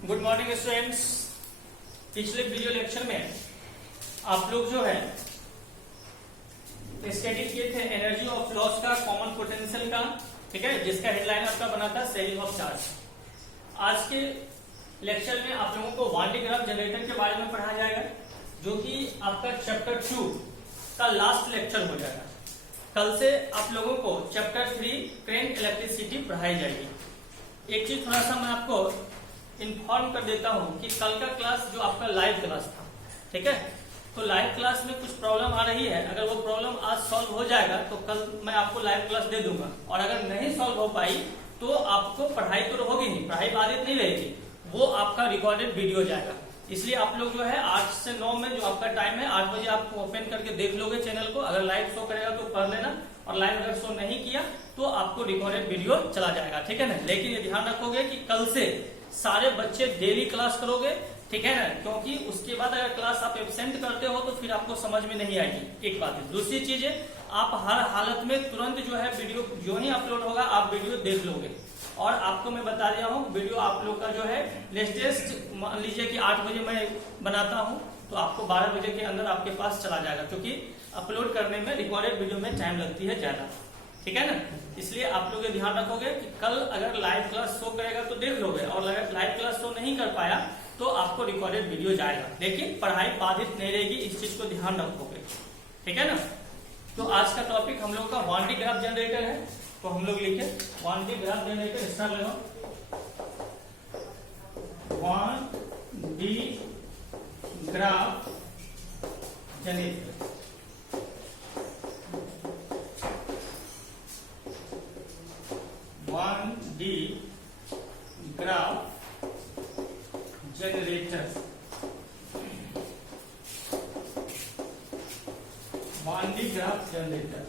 Good morning students. पिछले video lecture में आप लोग जो है स्टडी किए थे एनर्जी ऑफ लॉस का, कॉमन पोटेंशियल का, ठीक है, जिसका हेडलाइन आपका बना था शेयरिंग ऑफ चार्ज। आज के लेक्चर में आप लोगों को वान डी ग्राफ जनरेटर के बारे में पढ़ाया जाएगा, जो कि आपका चैप्टर 2 का लास्ट लेक्चर हो जाएगा। कल से आप लोगों को चैप्टर 3 करेंट इलेक्ट्रिसिटी पढ़ाई जाएगी। एक चीज थोड़ा सा मैं आपको इन्फॉर्म कर देता हूं कि कल का क्लास जो आपका लाइव क्लास था, ठीक है, तो लाइव क्लास में कुछ प्रॉब्लम आ रही है। अगर वो प्रॉब्लम आज सॉल्व हो जाएगा तो कल मैं आपको लाइव क्लास दे दूंगा, और अगर नहीं सॉल्व हो पाई तो आपको पढ़ाई तो होगी नहीं, पढ़ाई बाधित नहीं रहेगी, वो आपका रिकॉर्डेड वीडियो जाएगा। इसलिए आप लोग जो है 8 से 9 में जो आपका टाइम है, 8 बजे आप ओपन करके देख लोगे चैनल को। अगर लाइव शो करेगा तो पढ़ लेना, और लाइव अगर शो नहीं किया तो आपको रिकॉर्डेड वीडियो चला जाएगा, ठीक है ना। लेकिन ये ध्यान रखोगे कि कल से सारे बच्चे डेली क्लास करोगे, ठीक है ना, क्योंकि उसके बाद अगर क्लास आप एब्सेंट करते हो तो फिर आपको समझ में नहीं आएगी। एक बात है। दूसरी चीज है, आप हर हालत में तुरंत जो है वीडियो जो ही अपलोड होगा आप वीडियो देख लोगे। और आपको मैं बता दिया हूँ, वीडियो आप लोग का जो है लेटेस्ट, मान लीजिए कि 8 बजे मैं बनाता हूँ तो आपको 12 बजे के अंदर आपके पास चला जाएगा, क्योंकि अपलोड करने में रिकॉर्डेड वीडियो में टाइम लगती है ज्यादा, ठीक है ना। इसलिए आप लोग ये ध्यान रखोगे कि कल अगर लाइव क्लास शो करेगा तो देख लोगे, और अगर लाइव क्लास शो नहीं कर पाया तो आपको रिकॉर्डेड वीडियो जाएगा, लेकिन पढ़ाई बाधित नहीं रहेगी, इस चीज को ध्यान रखोगे, ठीक है ना। तो आज का टॉपिक हम लोग का वान डी ग्राफ जनरेटर है, तो हम लोग लिखे वान डी ग्राफ जनरेटर। स्टार्ट लगा वान डी ग्राफ जनरेटर। वान डी ग्राफ जनरेटर, वान डी ग्राफ जनरेटर,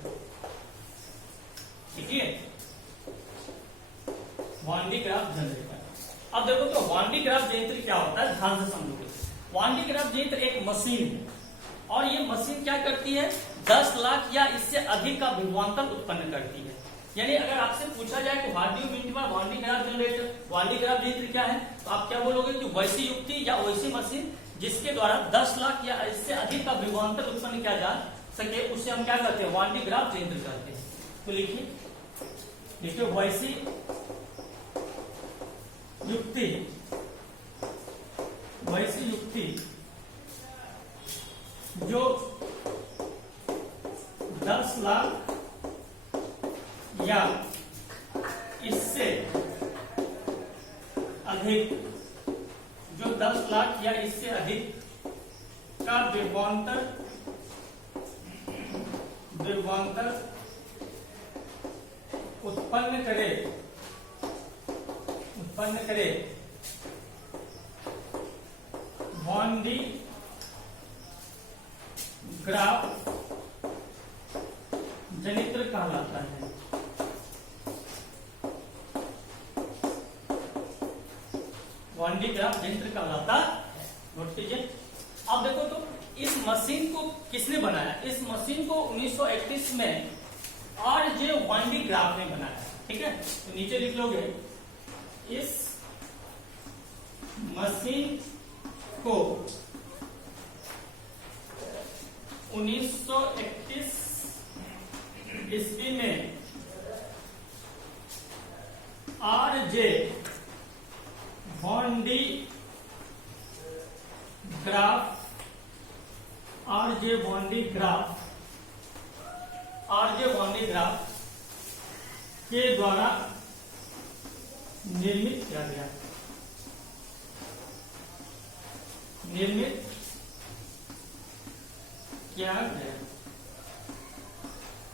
ठीक है, वान डी ग्राफ जनरेटर। अब देखो तो वान डी ग्राफ जनरेटर क्या होता है, ध्यान से समझोगे। वान डी ग्राफ जनरेटर एक मशीन है, और ये मशीन क्या करती है, 10 लाख या इससे अधिक का विभवांतर उत्पन्न करती है। यानी अगर आपसे पूछा जाए कि what do you mean by one D graph generator, one D graph generator क्या है, तो आप क्या बोलोगे कि वैसी युक्ति या वैसी मशीन जिसके द्वारा 10 लाख या इससे अधिक का विभवांतर उत्पन्न किया जा सके, उससे हम क्या करते हैं, वान डी ग्राफ जनरेटर करते हैं। तो लिखिए वैसी युक्ति, वैसी युक्ति जो 10 लाख या इससे अधिक, जो 10 लाख या इससे अधिक का विभवांतर उत्पन्न करे वान डी ग्राफ जनरेटर कहलाता है। वान डी ग्राफ जनरेटर कहलाता है, नोट कीजिए। अब देखो तो इस मशीन को किसने बनाया, इस मशीन को 1931 में आर.जे. वान डी ग्राफ ने बनाया, ठीक है। तो नीचे लिख लोगे, इस मशीन को 1931 ईस्वी में आर.जे. वान डी ग्राफ, आर.जे. वान डी ग्राफ, आर.जे. वान डी ग्राफ के द्वारा निर्मित किया गया, निर्मित किया गया,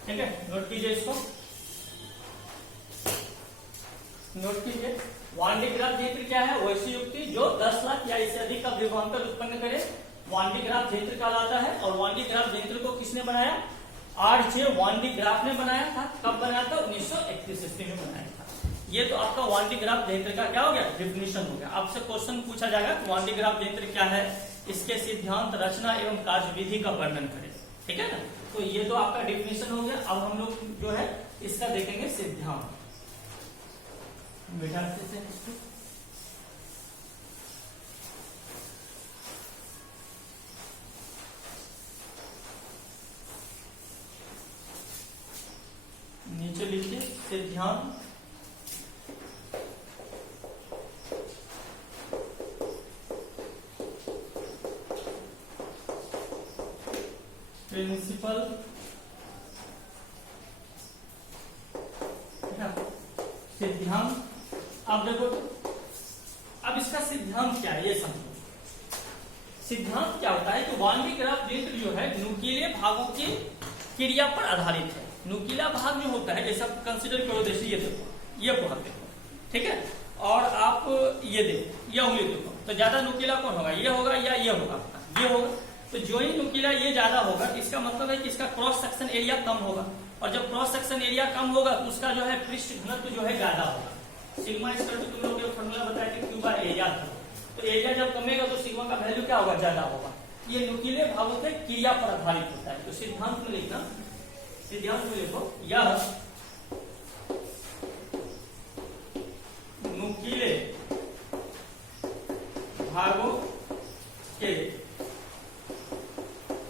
ठीक है। नोट कीजिए, इसको नोट कीजिए। वान डी ग्राफ जनरेटर क्या है, वैसी युक्ति जो 10 लाख या इससे अधिक का विभवांतर उत्पन्न करे, वान डी ग्राफ जनरेटर कहलाता है। और वान डी ग्राफ जनरेटर को किसने बनाया, आर.जे. वान डी ग्राफ ने बनाया था। कब बनाया था, 1931 ईस्वी में बनाया था। ये तो आपका वान डी ग्राफ जनरेटर का क्या हो गया, डेफिनेशन हो गया। आपसे क्वेश्चन पूछा जाएगा कि वान डी ग्राफ जनरेटर क्या है, इसके सिद्धांत, रचना एवं कार्यविधि का वर्णन करें, ठीक है ना। तो ये तो आपका डेफिनेशन हो गया। अब हम लोग जो है इसका देखेंगे सिद्धांत। बेटा से प्रिंसिपल सिद्धांत। अब देखो तो अब इसका सिद्धांत क्या है ये समझो। सिद्धांत क्या होता है कि वन वे ग्राफ यंत्र जो है नुकीले भागों की क्रिया पर आधारित है। नुकीला भाग जो होता है ये सब कंसिडर करो, जैसे ये देखो, ये भाग देखो, ठीक है, और आप ये देखो, ये उंगली देखो, तो ज्यादा नुकीला कौन होगा, ये होगा या ये होगा, ये होगा। तो जो ही नुकीला ये ज्यादा होगा इसका मतलब है कि इसका क्रॉस सेक्शन एरिया कम होगा, और जब क्रॉस सेक्शन एरिया कम होगा तो उसका जो है पृष्ठ घनत्व जो है ज्यादा होगा। सिग्मा इक्वल टू तुम लोग ये फॉर्मूला बताया कि क्यू बाय एरिया, तो एरिया जब कमेगा तो सिग्मा का वैल्यू क्या होगा, ज्यादा होगा। ये नुकीले भागों के क्रिया पर आधारित होता है। तो सिद्धांत में लिखना, सिद्धांत में लिखो, यह नुकीले भागों के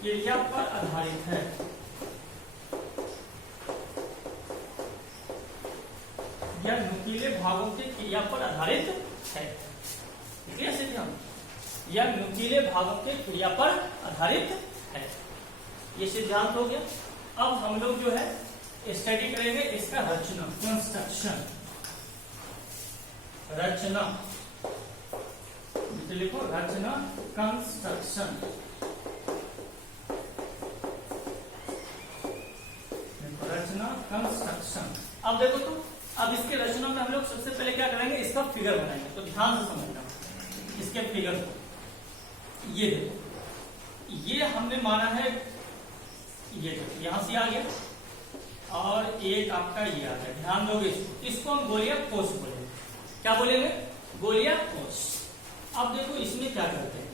क्रिया पर आधारित है। यह नुकीले भागों के क्रिया पर आधारित है। सिद्धांत, यह नुकीले भागों के क्रिया पर आधारित है। ये सिद्धांत हो गया। अब हम लोग जो है स्टडी करेंगे इसका रचना, कंस्ट्रक्शन, रचना लिखो, रचना कंस्ट्रक्शन। रचना कंस्ट्रक्शन। अब देखो तो अब इसके रचना में हम लोग सबसे पहले क्या करेंगे, इसका फिगर बनाएंगे। तो ध्यान से समझना इसके फिगर को। ये देखो, ये हमने माना है, ये देखो यहां से आ गया और एक आपका ये आ गया। ध्यान दोगे इसको हम गोलिया कोष बोलेंगे। क्या बोलेंगे, गोलिया कोष। अब देखो इसमें क्या करते हैं,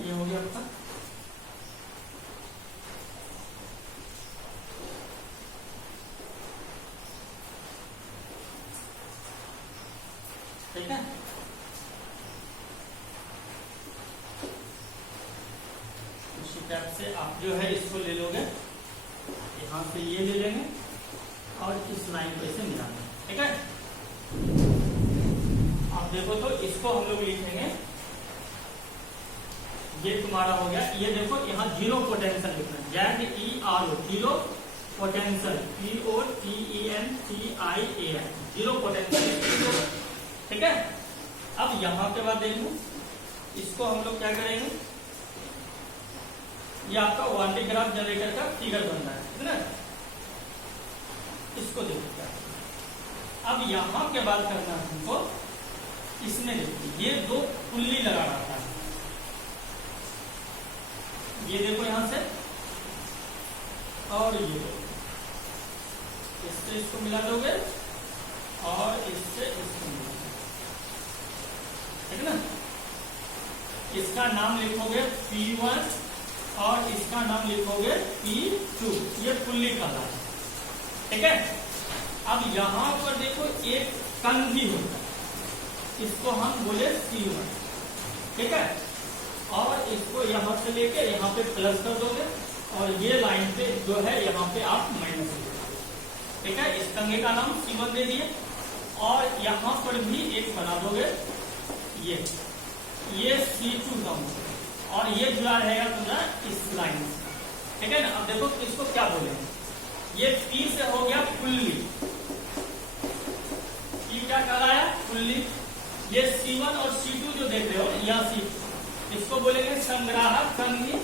ये हो गया आपका। ठीक है, उसी टाइप से आप जो है इसको ले लोगे, यहां से ये ले लेंगे और इस लाइन को ऐसे मिला देंगे। ठीक है, आप देखो तो इसको हम लोग लिखेंगे, ये तुम्हारा हो गया। ये देखो यहाँ जीरो पोटेंशियल लिखना है, ZERO, zero potential, POTENTIAL, zero potential. ठीक है, अब यहाँ के बाद देखो इसको हम लोग क्या करेंगे, ये आपका वन वे ग्राफ जनरेटर का फिगर बन रहा है ना, इसको देखो क्या। अब यहाँ के बाद करना है हमको, इसमें देखो ये दो पुल्ली लगा रहा था, ये देखो यहां से, और ये देखो, इससे इसको मिला दोगे और इससे इसको मिला दोगे, ठीक है ना। इसका नाम लिखोगे P1 और इसका नाम लिखोगे P2, ये पुल्ली का नाम, ठीक है। अब यहां पर देखो एक कंघी होता है, इसको हम बोले C1, ठीक है, और इसको यहां से लेके यहां पे प्लस कर दोगे और ये लाइन पे जो है यहाँ पे आप माइनस कर दोगे, ठीक है। इस कंघे का नाम C1 दे दिए और यहाँ पर भी एक बना दोगे, ये C2 का होगा और ये जुड़ा रहेगा तुम्हारा इस लाइन से, ठीक है ना। अब देखो इसको क्या बोलेंगे, ये P से हो गया पुल्ली, P क्या कहलाया, पुल्ली। ये C1 और C2 जो देख रहे हो यहाँ C, इसको बोलेंगे संग्राहक कंघी,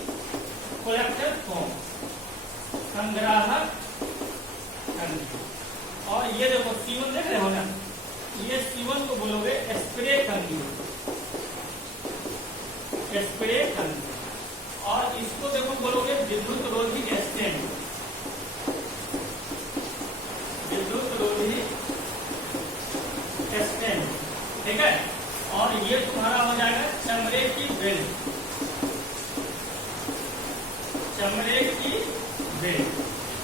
कलेक्टर फॉर्म, संग्राहक कंघी। और ये देखो C1 देख रहे हो ना, ये C1 को बोलोगे स्प्रे कंघी, स्प्रे कंघी। और इसको देखो बोलोगे विद्युत रोधी स्टैंड, विद्युत रोधी स्टैंड, ठीक है। और ये तुम्हारा हो जाएगा चमड़े की बेल्ट, चमड़े की बेल्ट।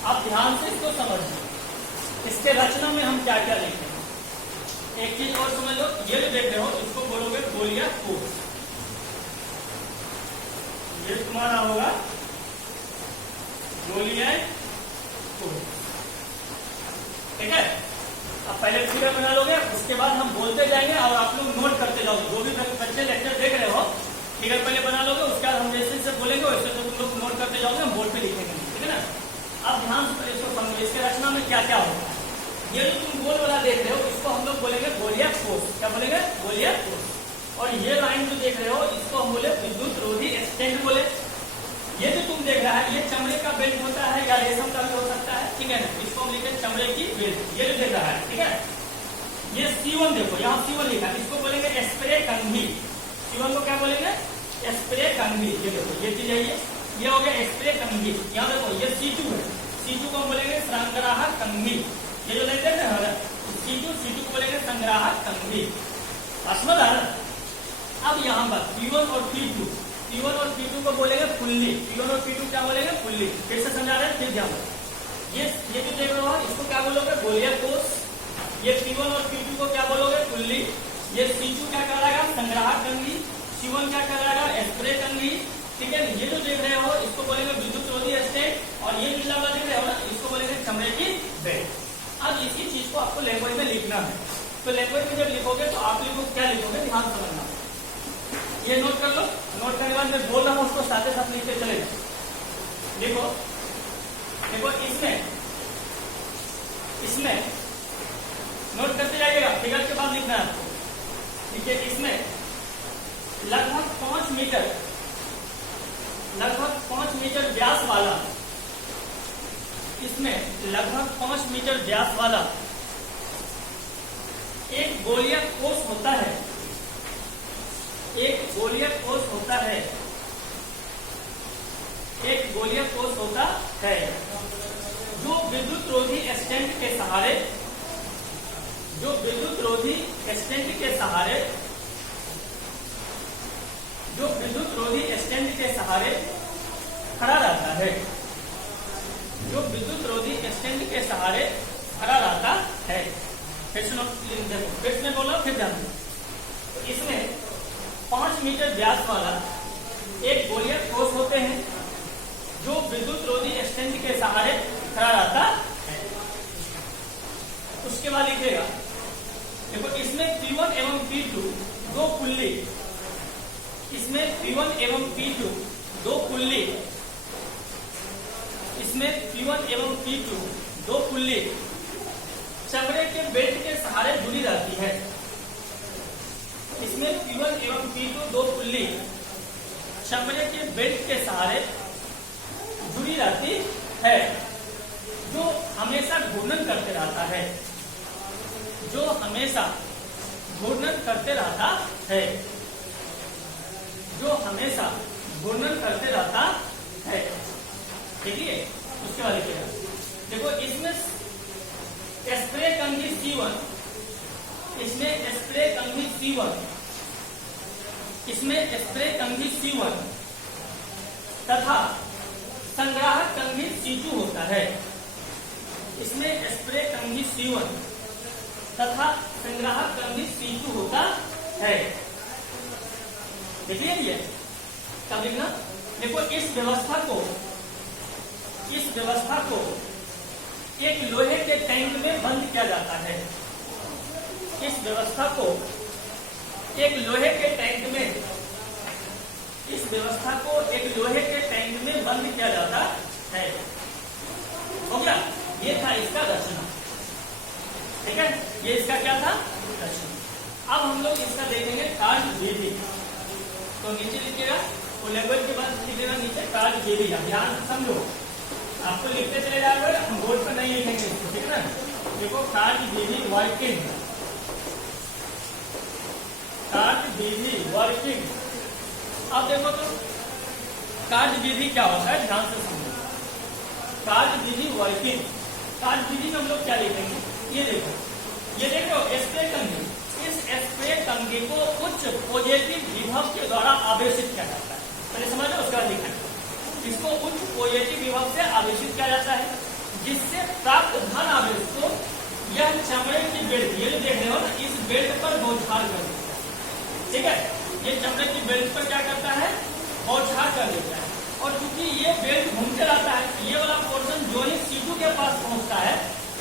अब ध्यान से इसको समझिए, इसके रचना में हम क्या क्या लिखेंगे। एक चीज और समझ लो, ये जो देख रहे हो इसको बोलोगे गोलिया कोष। ये तुम्हारा होगा गोलिया कोष, ठीक है। अब पहले फिगर बना लोगे, उसके बाद हम बोलते जाएंगे और आप लोग नोट करते जाओगे। जो भी बच्चे लेक्चर देख रहे हो फिगर पहले बना लोगे, उसके बाद हम जैसे जैसे बोलेंगे वैसे तो तुम लोग नोट करते जाओगे, हम बोर्ड पे लिखेंगे, ठीक है ना। अब ध्यान से इसको समझो, इसके रचना में क्या क्या होता है। ये जो तुम गोल वाला देख रहे हो इसको हम लोग बोलेंगे गोलिया कोष। क्या बोलेंगे? गोलिया कोष। और ये लाइन जो देख रहे हो इसको हम बोले विद्युत रोधी स्टैंड बोले। ये जो तुम देख रहा है ये चमड़े का बेल्ट होता है या रेशम का भी हो सकता है, ठीक है ना। इसको हम लिखे चमड़े की बेल्ट। ये जो देख रहा है, ठीक है। ये C1 देखो, यहाँ C1 लिखा है, इसको बोलेंगे स्प्रे कंघी। C1 को क्या बोलेंगे? स्प्रे कंघी। ये देखो ये चीज है, ये हो गया स्प्रे कंघी। यहाँ देखो ये C2 है, C2 को हम बोलेंगे संग्राहक कंघी। ये जो देख रहे हैं C2 को बोलेंगे संग्राहक कंघी। समझ आ रहा। अब यहाँ पर P1 और P2 को बोलेंगे फुल्ली। P1 और P2 क्या बोलेंगे? फुल्ली। फिर से समझा रहे हैं, फिर ध्यान दो। ये जो देख रहे हो इसको क्या बोलोगे? गोलिया कोष। ये P1 और P2 को क्या बोलोगे? फुल्ली। ये C2 क्या कहलाएगा? संग्राहक कंघी। C1 क्या कहलाएगा? स्प्रे कंघी, ठीक है। ये जो देख रहे हो इसको बोलेंगे विद्युत रोधी स्टैंड, और ये जो वाला देख रहे हो ना इसको बोलेंगे चमड़े की बेल्ट। अब इसी चीज को आपको लैंग्वेज में लिखना है, तो लैंग्वेज में जब लिखोगे तो आप लोग क्या लिखोगे ध्यान समझना। ये नोट कर लो, नोट करने के बाद मैं बोल रहा हूँ उसको साथ साथ लिखते चले जाओ। देखो देखो इसमें नोट करते जाइएगा, फिगर के बाद लिखना है आपको। देखिए इसमें लगभग 5 मीटर व्यास वाला, इसमें लगभग 5 मीटर व्यास वाला एक गोलिया कोष होता है। एक गोलिया कोष होता है, एक गोलिया कोष होता है जो विद्युत रोधी स्टैंड के सहारे, जो विद्युत रोधी स्टैंड के सहारे, जो विद्युत रोधी स्टैंड के सहारे खड़ा रहता है, जो विद्युत रोधी स्टैंड के सहारे खड़ा रहता है। फिर सुनो, देखो फिर से बोलो, फिर ध्यान दो। तो इसमें 5 मीटर व्यास वाला एक गोलिया कोष होते हैं जो विद्युत रोधी स्टैंड के सहारे खड़ा रहता है। उसके बाद लिखेगा, देखो इसमें P1 एवं P2 दो पुल्ली, इसमें P1 एवं P2 दो पुल्ली, इसमें P1 एवं P2 दो पुल्ली चमड़े के बेल्ट के सहारे जुड़ी रहती है। इसमें P1 एवं P2 दो पुल्ली चमड़े के बेल्ट के सहारे जुड़ी रहती है, जो हमेशा घूर्णन करते रहता है, जो हमेशा घूर्णन करते रहता है, जो हमेशा घूर्णन करते रहता है। देखिए उसके बाद लिखिएगा, देखो इसमें स्प्रे कंघी C1, इसमें स्प्रे कंघी C1, इसमें स्प्रे कंघी C1 तथा संग्राहक कंघी C2 होता है। इसमें स्प्रे कंघी C1 तथा संग्राहक कंघी C2 होता है। देखिए ये कब लिखना, देखो इस व्यवस्था को एक लोहे के टैंक में बंद किया जाता है। इस व्यवस्था को एक लोहे के टैंक में, इस व्यवस्था को एक लोहे के टैंक में बंद किया जाता है। हो गया, ये था इसका रचना, ठीक है। ये इसका क्या था? रचना। अब हम लोग इसका देखेंगे कार्य विधि। तो नीचे लिखिएगा, वो लैंग्वेज के बाद लिखिएगा नीचे कार्य विधि। ध्यान से समझो, आपको लिखते चले जाएगा, हम बोर्ड पर नहीं लिखेंगे इसको, ठीक है ना। देखो कार्य विधि वर्किंग, कार्य विधि वर्किंग। अब देखो तो कार्य विधि क्या होता है, ध्यान से समझो। कार्य विधि वर्किंग, कार्य विधि में हम लोग क्या लिखेंगे, ये देखो स्प्रे कंघी। इस स्प्रे कंघी को उच्च पॉजिटिव विभव के द्वारा आवेशित किया जाता है। पहले समझो, उसके बाद लिखेंगे। इसको उच्च पॉजिटिव विभव से आवेशित किया जाता है, जिससे प्राप्त धन आवेश को यह चमड़े की बेल्ट, ये जो देख रहे हो ना, इस बेल्ट पर बौछार कर देता है। ठीक है, ये चमड़े की बेल्ट पर क्या करता है, बौछार कर देता है। और चूंकि ये बेल्ट घूमते रहता है, ये वाला पोर्शन जो ही C2 के पास पहुंचता है,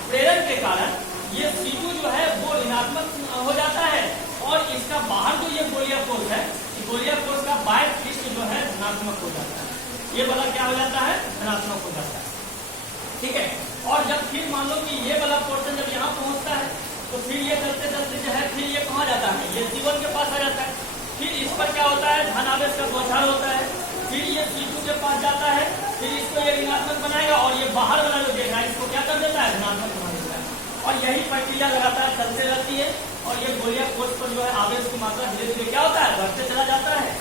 प्रेरण के कारण ये C2 जो है वो ऋणात्मक हो जाता है, और इसका बाहर जो ये गोलिया कोष है, गोलिया कोष का बाह्य पृष्ठ जो है धनात्मक हो जाता है। ये वाला क्या हो जाता है, धनात्मक हो जाता है। ठीक है, और जब फिर मान लो कि ये वाला पोर्शन जब यहाँ पहुंचता है, तो फिर ये चलते चलते जो है फिर ये कहाँ जाता है, ये C1 के पास आ जाता है। फिर इस पर क्या होता है, धन आवेश का बौछार होता है। फिर ये C2 के पास जाता है, फिर इसको ये ऋणात्मक बनाएगा, और ये बाहर वाला जो देखा है इसको क्या कर देता है, धनात्मक बना देता है। और यही प्रक्रिया लगातार चलते रहती है, और ये गोलिया कोष पर जो है आवेश की मात्रा धीरे धीरे क्या होता है, बढ़ते चला जाता है,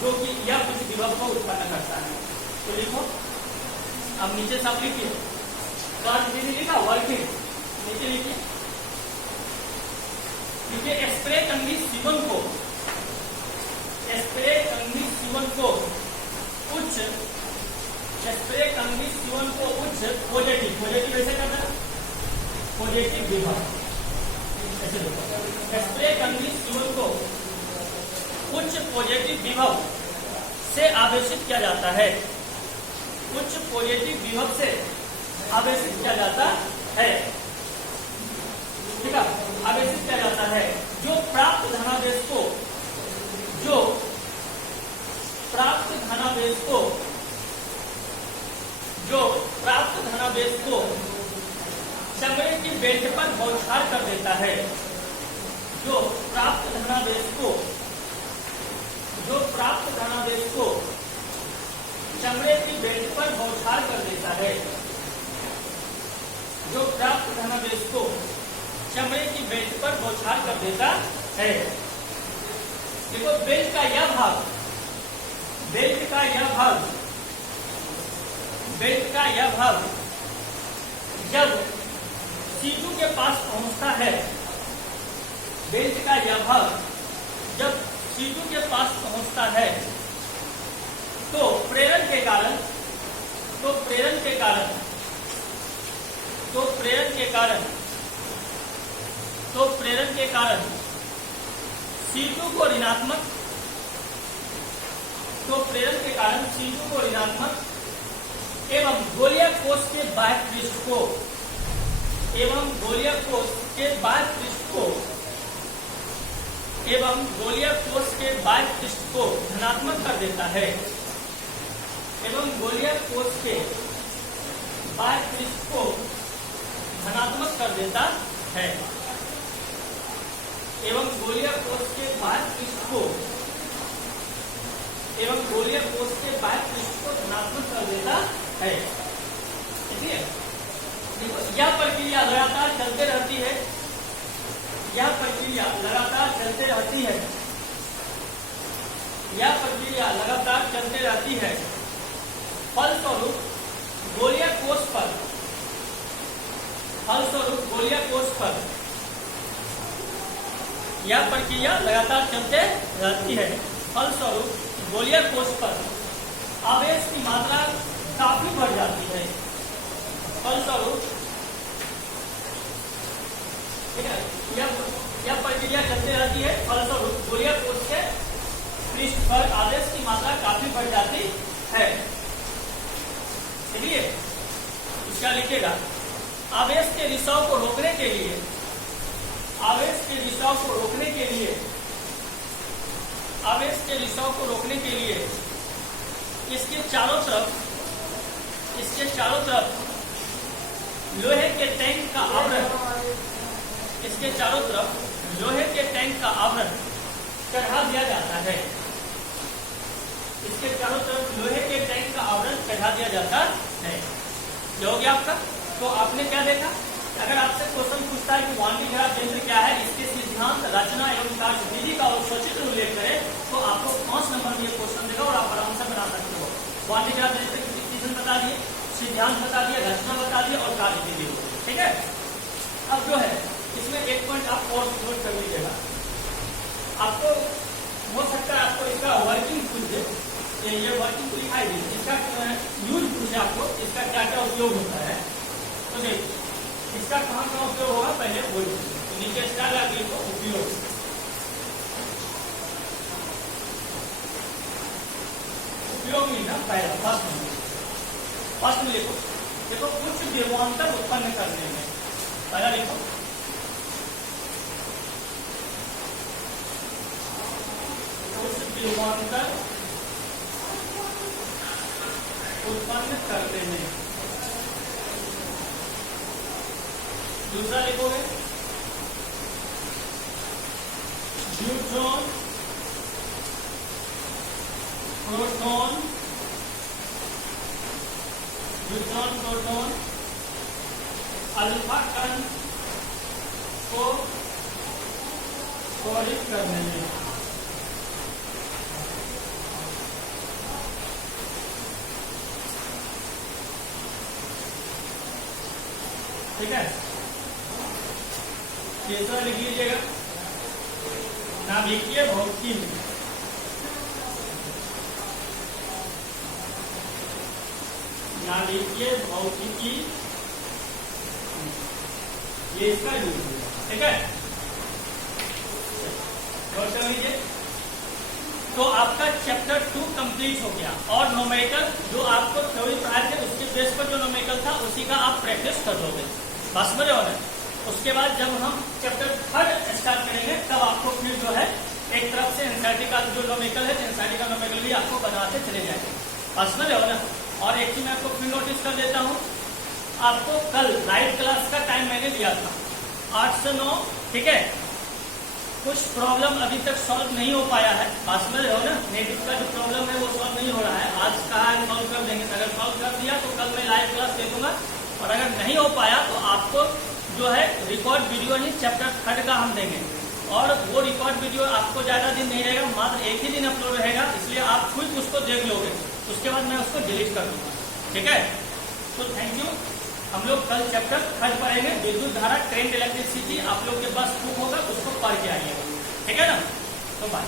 जो कि यह कुछ विभव को उत्पन्न करता है। तो लिखो, अब नीचे सब लिखिए, लिखा वर्किंग, नीचे लिखिए, स्प्रे कंघी C1 को, स्प्रे कंघी C1 को उच्च, स्प्रे कंघी C1 को उच्च पॉजिटिव, पॉजिटिव ऐसे करना, पॉजिटिव विभव, ऐसे देखो, स्प्रे कंघी C1 को उच्च पॉजिटिव विभव से आवेशित किया जाता है, उच्च पॉजिटिव विभव से आवेशित किया जाता है। ठीक है, आवेशित किया जाता है, जो प्राप्त धनावेश को, जो प्राप्त धनावेश को, जो प्राप्त धनावेश को चमड़े की बेल्ट पर बौछार कर देता है, जो प्राप्त धनावेश को, जो प्राप्त धनावेश को चमड़े की बेल्ट पर बौछार कर देता है, जो प्राप्त धनावेश को चमड़े की बेल्ट पर बौछार कर देता है। देखो, बेल्ट का यह भाग, बेल्ट का यह भाग, बेल्ट का यह भाग जब C2 के पास पहुंचता है, बेल्ट का यह भाग जब C2 के पास पहुंचता है, तो प्रेरण के कारण, तो प्रेरण के कारण, तो प्रेरण के कारण, तो प्रेरण के कारण C2 को ऋणात्मक, तो प्रेरण के कारण C2 को ऋणात्मक एवं गोलिया कोष के बाह्य पृष्ठ को, एवं गोलिया कोष के बाह्य पृष्ठ को, एवं गोलिया कोष के बाह्य पृष्ठ को धनात्मक कर देता है, एवं गोलिया कोष के बाह्य पृष्ठ को धनात्मक कर देता है, एवं गोलिया कोष के बाह्य पृष्ठ को, एवं गोलिया कोष के बाह्य पृष्ठ को धनात्मक कर देता है। इसलिए यह प्रक्रिया लगातार चलते रहती है, यह प्रक्रिया लगातार चलते रहती है, यह प्रक्रिया लगातार चलते रहती है। फलस्वरूप गोलिया कोष पर, फलस्वरूप गोलिया कोष पर यह प्रक्रिया लगातार चलते रहती है। फलस्वरूप गोलिया कोष पर आवेश की मात्रा काफी बढ़ जाती है। फलस्वरूप यह प्रक्रिया चलती रहती है, फलस्वरूप गोलिया कोष के पृष्ठ पर आवेश की मात्रा काफी बढ़ जाती है। इसलिए इसका लिखेगा, आवेश के रिसाव को रोकने के लिए, आवेश के रिसाव को रोकने के लिए, आवेश के रिसाव को रोकने के लिए इसके चारों तरफ, इसके चारों तरफ लोहे के टैंक का आवरण, इसके चारों तरफ लोहे के टैंक का आवरण चढ़ा दिया जाता है। इसके चारों तरफ लोहे के टैंक का आवरण चढ़ा दिया जाता है। जो हो गया आपका। तो आपने क्या देखा, अगर आपसे क्वेश्चन पूछता है कि वाल्मीकि यंत्र क्या है, इसके सिद्धांत, रचना एवं कार्यविधि का सचित्र उल्लेख करें, तो आपको 5 नंबर में क्वेश्चन देगा और आप आराम से बना सकते हो। वाल्मीकि यंत्र की डिफिनेशन बता दिए, सिद्धांत बता दिए, रचना बता दिए और कार्यविधि। ठीक है, अब जो है इसमें एक पॉइंट आप और नोट कर लीजिएगा। आपको हो सकता है आपको इसका वर्किंग पूछ दे, ये वर्किंग दिखाई दी, इसका यूज पूछे आपको, इसका क्या क्या उपयोग होता है। तो देखिए इसका कहाँ कहाँ उपयोग होगा पहले बोल तो नीचे स्टार लगा लिखो उपयोग। उपयोग मिलना पहला फर्स्ट में लिखो। देखो कुछ विभवांतर उत्पन्न करने में पहला लिखो कुछ विभवांतर उत्पन्न करने में। दूसरा लिखोगे न्यूट्रॉन प्रोटॉन अल्फा कण को त्वरित करने में। ठीक है, तीसरा लिख लीजिएगा नाभिकीय भौतिकी में। नाभिकीय भौतिकी ये इसका यूज है। ठीक है, नोट कर लीजिए। तो आपका चैप्टर 2 कंप्लीट हो गया और न्यूमेरिकल जो आपको थ्योरी पढ़ाए थे उसके बेस पर जो न्यूमेरिकल था उसी का आप प्रैक्टिस कर लोगे। बस समझ रहे हो ना। उसके बाद जब हम चैप्टर 3 स्टार्ट करेंगे तब आपको फिर जो है एक तरफ से एनसीईआरटी का जो न्यूमेरिकल है एनसीईआरटी का न्यूमेरिकल भी आपको बनाते चले जाएंगे। बस समझ रहे हो ना। और एक चीज मैं आपको फिर नोटिस कर देता हूँ, आपको कल लाइव क्लास का टाइम मैंने दिया था 8 से 9। ठीक है, कुछ प्रॉब्लम अभी तक सॉल्व नहीं हो पाया है। बात समझ रहे हो ना। नेटिव का जो प्रॉब्लम है वो सॉल्व नहीं हो रहा है। आज कहा है सॉल्व कर देंगे, अगर सॉल्व कर दिया तो कल मैं लाइव क्लास दे दूंगा। और अगर नहीं हो पाया तो आपको जो है रिकॉर्ड वीडियो ही चैप्टर 3 का हम देंगे। और वो रिकॉर्ड वीडियो आपको ज्यादा दिन नहीं रहेगा, मात्र एक ही दिन अपलोड रहेगा, इसलिए आप खुद उसको देख लोगे। उसके बाद मैं उसको डिलीट कर दूंगा। ठीक है, तो थैंक यू। हम लोग कल चैप्टर 3 पढ़ेंगे विद्युत धारा ट्रेंड इलेक्ट्रिसिटी। आप लोग के पास बुक होगा उसको पढ़ के आइएगा। ठीक है ना, तो बाय।